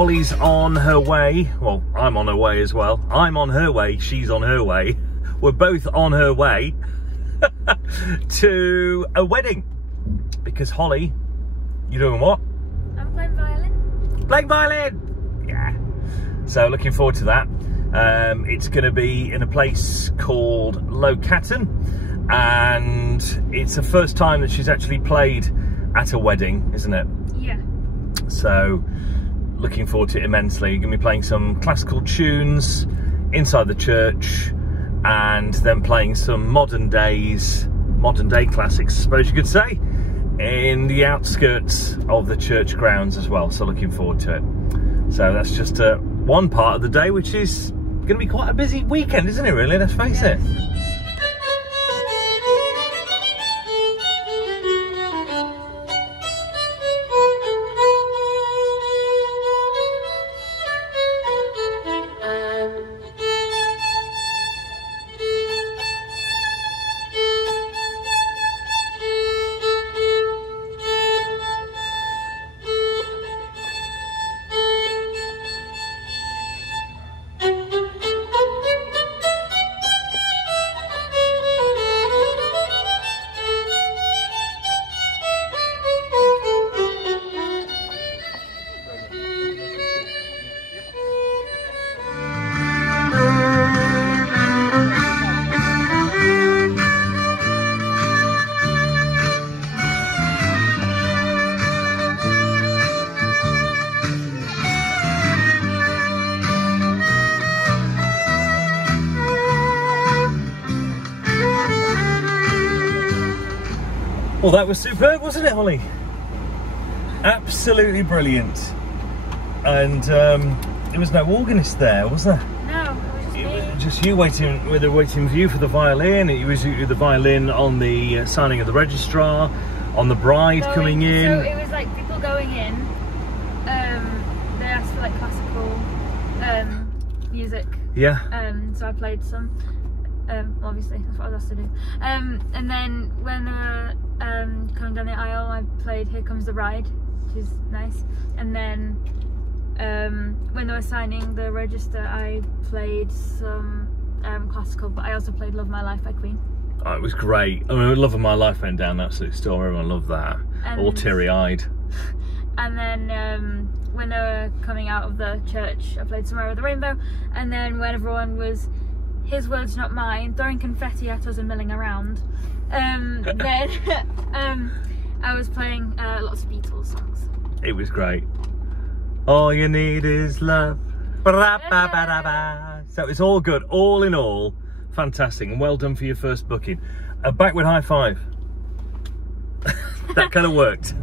Holly's on her way. Well, I'm on her way as well. I'm on her way, she's on her way. We're both on her way to a wedding. Because Holly, you're doing what? I'm playing violin. Playing violin! Yeah. So looking forward to that. It's going to be in a place called Lowcatton, and it's the first time that she's actually played at a wedding, isn't it? Yeah. So looking forward to it immensely. You're going to be playing some classical tunes inside the church, and then playing some modern day classics, I suppose you could say, in the outskirts of the church grounds as well. So looking forward to it. So that's just one part of the day, which is going to be quite a busy weekend, isn't it, really? Let's face it. Well, that was superb, wasn't it, Holly? Absolutely brilliant. And there was no organist there, was there? No, it was just you waiting with a waiting view for the violin. It was the violin on the signing of the registrar, on the bride coming in. So it was like people going in. They asked for like classical music. Yeah. So I played some. Obviously, that's what I was asked to do. And then when they were coming down the aisle, I played "Here Comes the Bride," which is nice. And then when they were signing the register, I played some classical, but I also played "Love My Life" by Queen. Oh, it was great. I mean, "Love of My Life" went down absolute storm. Everyone loved that. All teary-eyed. And then when they were coming out of the church, I played "Somewhere Over the Rainbow." And then when everyone was "His Words Not Mine," throwing confetti at us and milling around, then I was playing lots of Beatles songs. It was great. All you need is love. So it's all good, all in all, fantastic, and well done for your first booking. A backward high five. That kind of worked.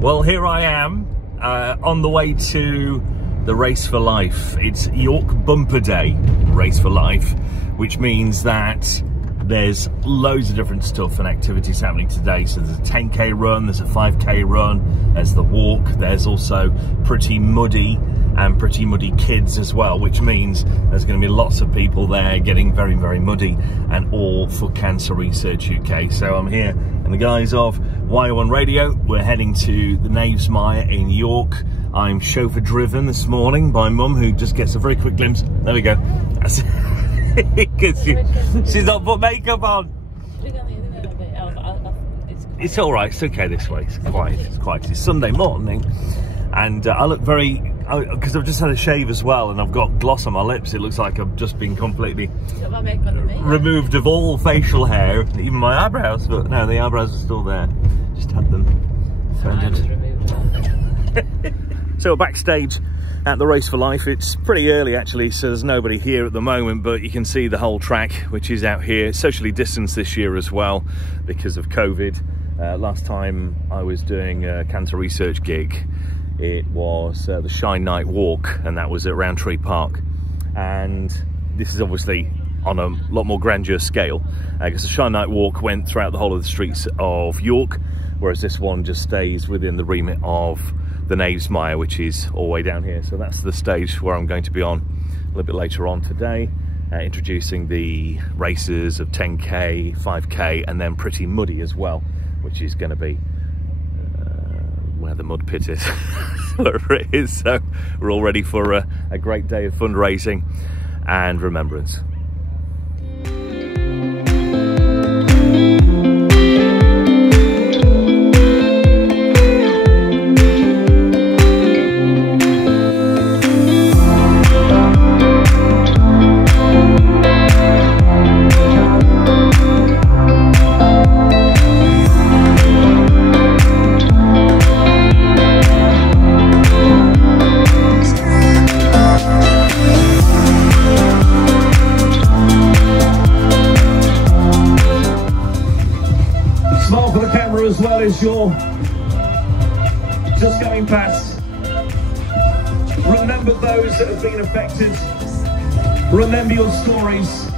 Well, here I am on the way to the Race for Life. It's York Bumper Day, Race for Life, which means that there's loads of different stuff and activities happening today. So there's a 10k run, there's a 5k run, there's the walk, there's also Pretty Muddy and Pretty Muddy Kids as well, which means there's going to be lots of people there getting very, very muddy, and all for Cancer Research UK. So I'm here in the guise of YO1 Radio. We're heading to the Knavesmire in York. I'm chauffeur driven this morning by Mum, who just gets a very quick glimpse. There we go. Because she's not put makeup on. It's all right. It's okay this way. It's quiet. It's quiet. It's Sunday morning, and I look very, because I've just had a shave as well, and I've got gloss on my lips. It looks like I've just been completely removed of all facial hair, even my eyebrows. But no, the eyebrows are still there. Just had them. So we're backstage at the Race for Life. It's pretty early actually, so there's nobody here at the moment, but you can see the whole track, which is out here. It's socially distanced this year as well because of COVID. Last time I was doing a cancer research gig, it was the Shine Night Walk, and that was at Roundtree Park. And this is obviously on a lot more grandeur scale, because the Shine Night Walk went throughout the whole of the streets of York, whereas this one just stays within the remit of the Knavesmire, which is all the way down here. So that's the stage where I'm going to be on a little bit later on today, introducing the races of 10k, 5k, and then Pretty Muddy as well, which is going to be where the mud pit is. Wherever it is. So we're all ready for a great day of fundraising and remembrance. As well as you're just going past. Remember those that have been affected. Remember your stories.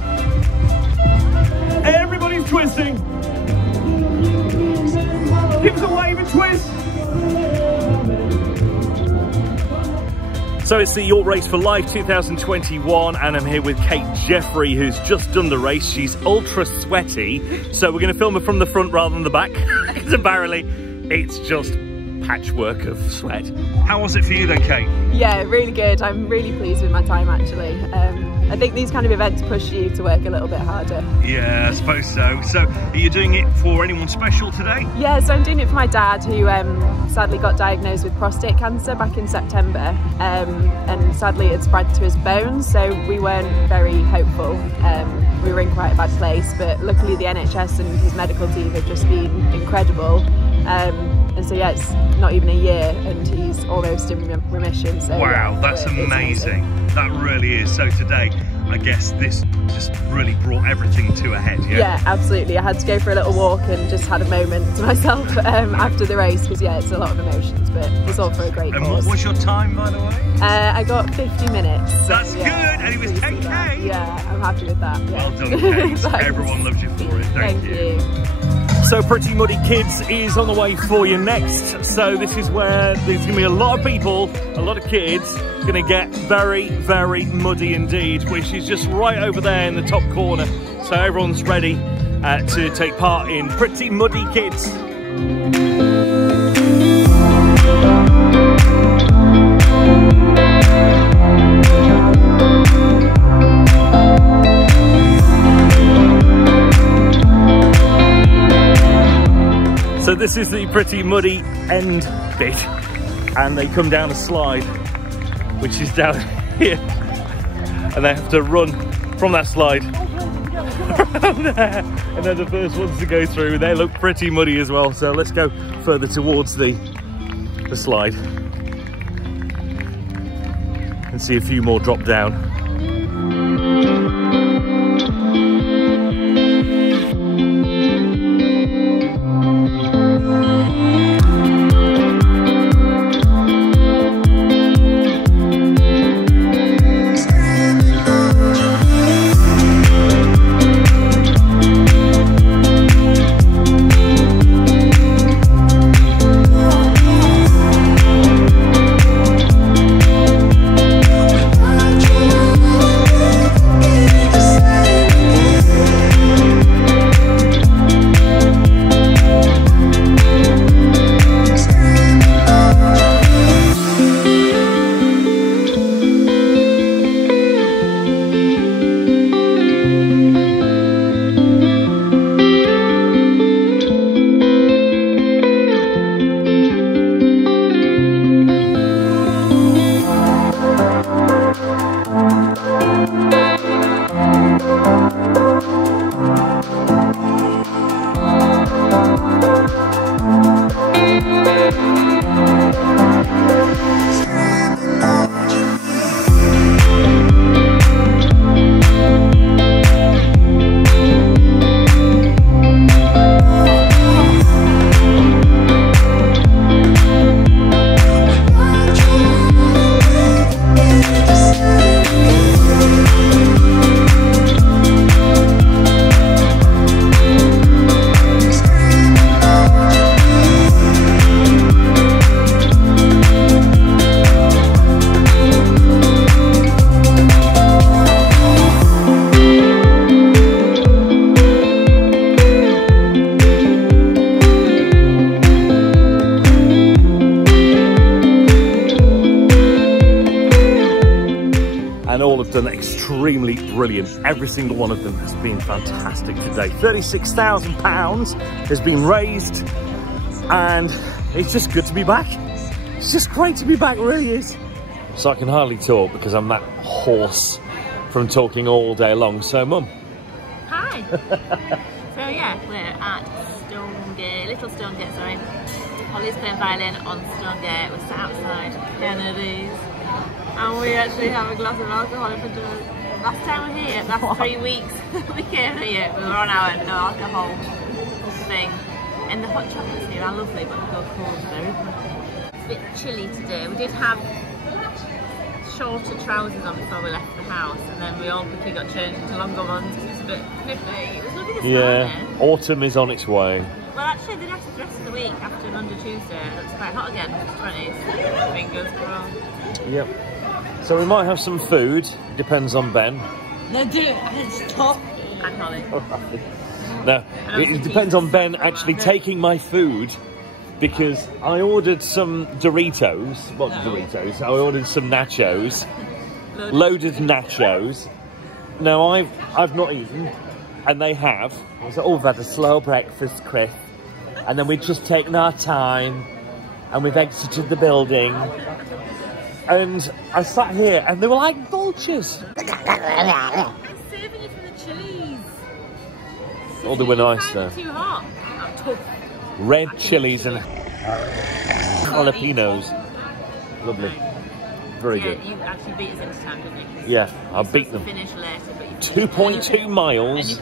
Everybody's twisting. Give us a wave and twist. So it's the York Race for Life 2021, and I'm here with Kate Jeffrey, who's just done the race. She's ultra sweaty, so we're going to film her from the front rather than the back, because apparently it's just patchwork of sweat. How was it for you then, Kate? Yeah, really good. I'm really pleased with my time, actually. I think these kind of events push you to work a little bit harder. Yeah, I suppose so. So are you doing it for anyone special today? Yeah, so I'm doing it for my dad, who sadly got diagnosed with prostate cancer back in September, and sadly it spread to his bones, so we weren't very hopeful. We were in quite a bad place, but luckily the NHS and his medical team have just been incredible. And so yeah, it's not even a year and he's almost in remission. So wow, yeah, that's amazing. That really is. So today, I guess this just really brought everything to a head, yeah? Yeah, absolutely. I had to go for a little walk and just had a moment to myself after the race, because yeah, it's a lot of emotions, but it's all for a great cause. And what was your time, by the way? I got 50 minutes. That's so, good, and it was 10K. Yeah, I'm happy with that. Yeah. Well done, Kate. Everyone loves you for it. Thank you. So Pretty Muddy Kids is on the way for you next. So this is where there's going to be a lot of people, a lot of kids, going to get very, very muddy indeed, which is just right over there in the top corner. So everyone's ready to take part in Pretty Muddy Kids. So this is the Pretty Muddy end bit, and they come down a slide, which is down here, and they have to run from that slide around there, and they're the first ones to go through. They look pretty muddy as well, so let's go further towards the slide and see a few more drop down. done extremely brilliant. Every single one of them has been fantastic today. £36,000 has been raised, and it's just good to be back. It's just great to be back, it really is. So I can hardly talk because I'm that hoarse from talking all day long. So, Mum. Hi. So yeah, we're at Stonegate, Little Stonegate, sorry. Holly's playing violin on Stonegate. We're sat outside Kennedy's, and we actually have a glass of alcohol in front of us. Last time we were here, last 3 weeks we came here, we were on our no alcohol thing. And the hot chocolates here are lovely, but they go cold very quickly. It's a bit chilly today. We did have shorter trousers on before we left the house, and then we all quickly got changed into longer ones. It was a bit nippy. It was lovely this morning. Autumn is on its way. Well, actually, the rest of the week after Monday, Tuesday, it's quite hot again. It's 20s. Fingers crossed. Yep. So we might have some food. Depends on Ben. No, do it. Stop. And Holly. No, it depends on Ben actually taking my food, because I ordered some Doritos. What Doritos? I ordered some nachos. Loaded nachos. No, I've not eaten. And they have. I was like, oh, we've had a slow breakfast, Chris. And then we've just taken our time and we've exited the building. And I sat here and they were like vultures. I'm saving you from the chilies. Oh, they were nice though. Too hot. Tough. Red chilies and jalapenos. Lovely. Very good. You actually beat us into time, didn't you? Yeah, I beat them. Finish later, but you 2.2 miles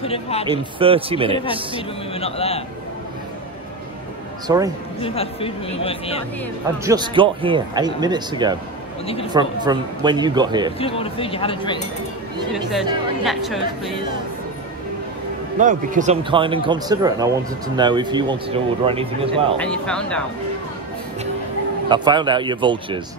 in 30 minutes. You could have had food when we were not there. Sorry? You could have had food when we weren't here. I've just got here 8 minutes ago. Well, you could have from when you got here. You could have ordered food, you had a drink. You should have said, nachos, please. No, because I'm kind and considerate, and I wanted to know if you wanted to order anything as well. And you found out. I found out you're vultures.